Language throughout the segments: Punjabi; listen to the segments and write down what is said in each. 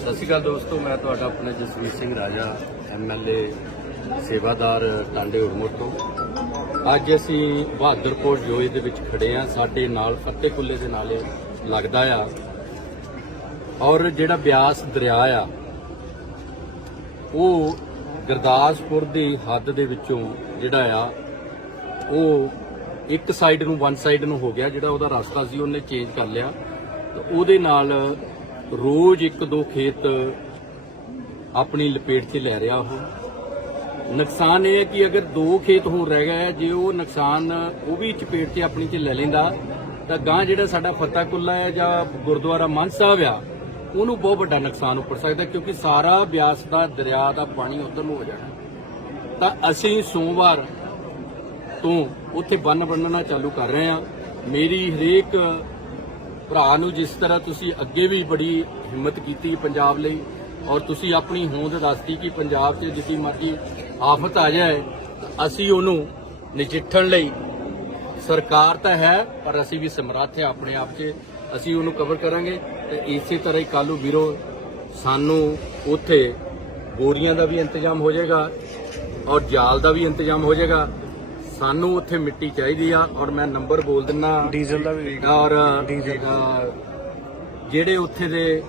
ਸਤਿ ਸ਼੍ਰੀ ਅਕਾਲ ਦੋਸਤੋ, ਮੈਂ ਤੁਹਾਡਾ ਆਪਣਾ ਜਸਵੀਰ ਸਿੰਘ ਰਾਜਾ ਐਮਐਲਏ ਸੇਵਾਦਾਰ ਟਾਂਡੇ ਉੜਮੋਟ ਤੋਂ। ਅੱਜ ਅਸੀਂ ਬਹਾਦਰਪੁਰ ਜੋਏ ਦੇ ਵਿੱਚ ਖੜੇ ਆ ਸਾਡੇ ਨਾਲ ਫੱਤੇਕੁੱਲੇ ਦੇ ਨਾਲੇ ਲੱਗਦਾ ਆ। ਔਰ ਜਿਹੜਾ ਬਿਆਸ ਦਰਿਆ ਆ, ਉਹ ਗੁਰਦਾਸਪੁਰ ਦੀ ਹੱਦ ਦੇ ਵਿੱਚੋਂ ਜਿਹੜਾ ਆ, ਉਹ ਇੱਕ ਸਾਈਡ ਨੂੰ ਵਨ ਸਾਈਡ ਨੂੰ ਹੋ ਗਿਆ। ਜਿਹੜਾ ਉਹਦਾ ਰਸਤਾ ਸੀ, ਉਹਨੇ ਚੇਂਜ ਕਰ ਲਿਆ। ਤੇ ਉਹਦੇ ਨਾਲ ਰੋਜ਼ ਇੱਕ ਦੋ ਖੇਤ ਆਪਣੀ ਲਪੇਟ 'ਚ ਲੈ ਰਿਹਾ ਉਹ ਨੁਕਸਾਨ ਇਹ ਹੈ ਕਿ ਅਗਰ ਦੋ ਖੇਤ ਹੋਰ ਰਹਿ ਗਏ, ਜੇ ਉਹ ਨੁਕਸਾਨ ਉਹ ਵੀ ਚਪੇਟ 'ਚ ਆਪਣੀ 'ਚ ਲੈ ਲੈਂਦਾ, ਤਾਂ ਗਾਂ ਜਿਹੜਾ ਸਾਡਾ ਫਤਿਹਕੁੱਲਾ ਹੈ ਜਾਂ ਗੁਰਦੁਆਰਾ ਮਨ ਸਾਹਿਬ ਆ, ਉਹਨੂੰ ਬਹੁਤ ਵੱਡਾ ਨੁਕਸਾਨ ਉੱਪਰ ਸਕਦਾ ਕਿਉਂਕਿ ਸਾਰਾ ਬਿਆਸ ਦਾ ਦਰਿਆ ਦਾ ਪਾਣੀ ਉਧਰ ਨੂੰ ਹੋ ਜਾਣਾ। ਤਾਂ ਅਸੀਂ ਸੋਮਵਾਰ ਤੋਂ ਉੱਥੇ ਬੰਨ ਬੰਨਣਾ ਚਾਲੂ ਕਰ ਰਹੇ ਹਾਂ। ਮੇਰੀ ਹਰੇਕ ਭਰਾ ਨੂੰ ਜਿਸ ਤਰ੍ਹਾਂ ਤੁਸੀਂ ਅੱਗੇ ਵੀ ਬੜੀ ਹਿੰਮਤ ਕੀਤੀ ਪੰਜਾਬ ਲਈ ਔਰ ਤੁਸੀਂ ਆਪਣੀ ਹੋਂਦ ਦੱਸਤੀ ਕਿ ਪੰਜਾਬ 'ਚ ਜਿੱਦੀ ਮਰਜ਼ੀ ਆਫਤ ਆ ਜਾਏ ਤਾਂ ਅਸੀਂ ਉਹਨੂੰ ਨਜਿੱਠਣ ਲਈ ਸਰਕਾਰ ਤਾਂ ਹੈ, ਪਰ ਅਸੀਂ ਵੀ ਸਮਰੱਥ ਹਾਂ ਆਪਣੇ ਆਪ 'ਚ, ਅਸੀਂ ਉਹਨੂੰ ਕਵਰ ਕਰਾਂਗੇ ਤੇ ਇਸੇ ਤਰ੍ਹਾਂ ਹੀ ਕਾਲੂ ਵੀਰੋ ਸਾਨੂੰ ਉੱਥੇ ਬੋਰੀਆਂ ਦਾ ਵੀ ਇੰਤਜ਼ਾਮ ਹੋ ਜਾਏਗਾ ਔਰ ਜਾਲ ਦਾ ਵੀ ਇੰਤਜ਼ਾਮ ਹੋ ਜਾਏਗਾ। ਸਾਨੂੰ ਉੱਥੇ ਮਿੱਟੀ ਚਾਹੀਦੀ ਆ ਔਰ ਮੈਂ ਨੰਬਰ ਬੋਲ ਦਿੰਨਾ ਡੀਜ਼ਲ ਦਾ ਵੀ ਔਰ ਅ, ਜਿਹੜੇ ਉੱਥੇ ਦੇ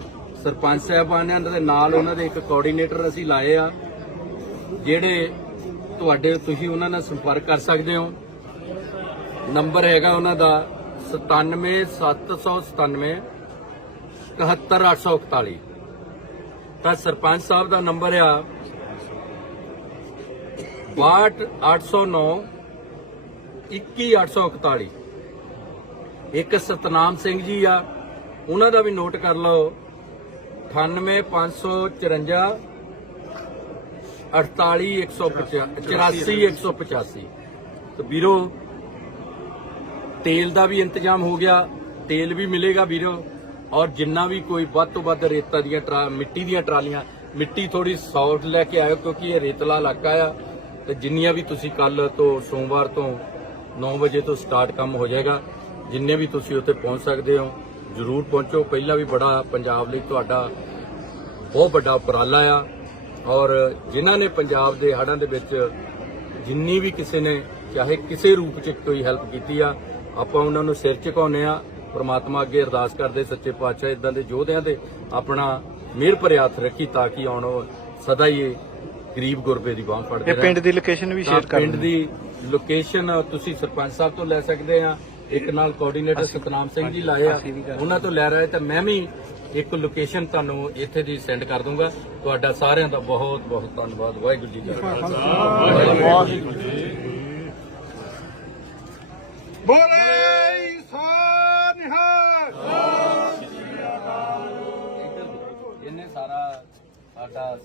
ਸਰਪੰਚ ਸਾਹਿਬਾਨ ਨੇ ਉਹਨਾਂ ਦੇ ਨਾਲ ਉਹਨਾਂ ਦੇ ਇੱਕ ਕੋਆਰਡੀਨੇਟਰ ਅਸੀਂ ਲਾਏ ਆ ਜਿਹੜੇ ਤੁਹਾਡੇ ਤੁਸੀਂ ਉਹਨਾਂ ਨਾਲ ਸੰਪਰਕ ਕਰ ਸਕਦੇ ਹੋ। ਨੰਬਰ ਹੈਗਾ ਉਹਨਾਂ ਦਾ 97797 71841 ਤਾਂ ਸਰਪੰਚ ਸਾਹਿਬ ਦਾ ਨੰਬਰ ਆ 62809 21841 ਇੱਕ ਸਤਨਾਮ ਸਿੰਘ ਜੀ ਆ, ਉਹਨਾਂ ਦਾ ਵੀ ਨੋਟ ਕਰ ਲਓ। 98554 48185 ਤੇ ਵੀਰੋ, ਤੇਲ ਦਾ ਵੀ ਇੰਤਜ਼ਾਮ ਹੋ ਗਿਆ। ਤੇਲ ਵੀ ਮਿਲੇਗਾ ਵੀਰੋ। ਔਰ ਜਿੰਨਾ ਵੀ ਕੋਈ ਵੱਧ ਤੋਂ ਵੱਧ ਰੇਤਾ ਦੀਆਂ ਟਰਾ, ਮਿੱਟੀ ਦੀਆਂ ਟਰਾਲੀਆਂ, ਮਿੱਟੀ ਥੋੜੀ ਸੌਫਟ ਲੈ ਕੇ ਆਇਓ ਕਿਉਂਕਿ ਇਹ ਰੇਤਲਾ ਇਲਾਕਾ ਆ। ਤੇ ਜਿੰਨੀਆਂ ਵੀ ਤੁਸੀਂ ਕੱਲ ਤੋਂ ਸੋਮਵਾਰ ਤੋਂ 9 ਵਜੇ ਤੋਂ ਸਟਾਰਟ ਕੰਮ ਹੋ ਜਾਏਗਾ। ਜਿੰਨੇ ਵੀ ਤੁਸੀਂ ਉੱਥੇ ਪਹੁੰਚ ਸਕਦੇ ਹੋ, ਜਰੂਰ ਪਹੁੰਚੋ। ਪਹਿਲਾਂ ਵੀ ਬੜਾ ਪੰਜਾਬ ਲਈ ਤੁਹਾਡਾ ਬਹੁਤ ਵੱਡਾ ਉਪਰਾਲਾ ਆ। ਔਰ ਜਿਨ੍ਹਾਂ ਨੇ ਪੰਜਾਬ ਦੇ ਹੜ੍ਹਾਂ ਦੇ ਵਿੱਚ ਜਿੰਨੀ ਵੀ ਕਿਸੇ ਨੇ, ਚਾਹੇ ਕਿਸੇ ਰੂਪ ਚ ਕੋਈ ਹੈਲਪ ਕੀਤੀ ਆ, ਆਪਾਂ ਉਹਨਾਂ ਨੂੰ ਸਿਰ ਝੁਕਾਉਂਦੇ ਆ। ਪ੍ਰਮਾਤਮਾ ਅੱਗੇ ਅਰਦਾਸ ਕਰਦੇ, ਸੱਚੇ ਪਾਤਸ਼ਾਹ ਇਦਾਂ ਦੇ ਯੋਧਿਆਂ ਦੇ ਆਪਣਾ ਮਿਹਰ ਭਰੇ ਹੱਥ ਰੱਖੀ ਤਾਂ ਕਿ ਆਉਣ ਸਦਾ ਹੀ ਇਹ ਗਰੀਬ ਗੁਰਬੇ ਦੀ ਬਾਹ ਫੜਦੇ ਇਹ ਪਿੰਡ ਦੀ ਲੋਕੇਸ਼ਨ ਵੀ ਸ਼ੇਅਰ ਕਰ ਪਿੰਡ। ਦੀ ਲੋਕੇਸ਼ਨ ਤੁਸੀਂ ਸਰਪੰਚ ਸਾਹਿਬ ਤੋਂ ਲੈ ਸਕਦੇ ਆ ਇੱਕ ਨਾਲ ਕੋਆਰਡੀਨੇਟਰ ਸਤਨਾਮ ਸਿੰਘ ਜੀ ਲਾਏ ਆ। ਉਹਨਾਂ ਤੋਂ ਲੈ ਰਹੇ ਤਾਂ ਮੈਂ ਵੀ ਇੱਕ ਲੋਕੇਸ਼ਨ ਤੁਹਾਨੂੰ ਇੱਥੇ ਦੀ ਸੈਂਡ ਕਰ ਦੂੰਗਾ। ਤੁਹਾਡਾ ਸਾਰਿਆਂ ਦਾ ਬਹੁਤ ਬਹੁਤ ਧੰਨਵਾਦ। ਵਾਹਿਗੁਰੂ ਜੀ ਬੋਲੇ ਇਹਨੇ ਸਾਰਾ ਸਾਡਾ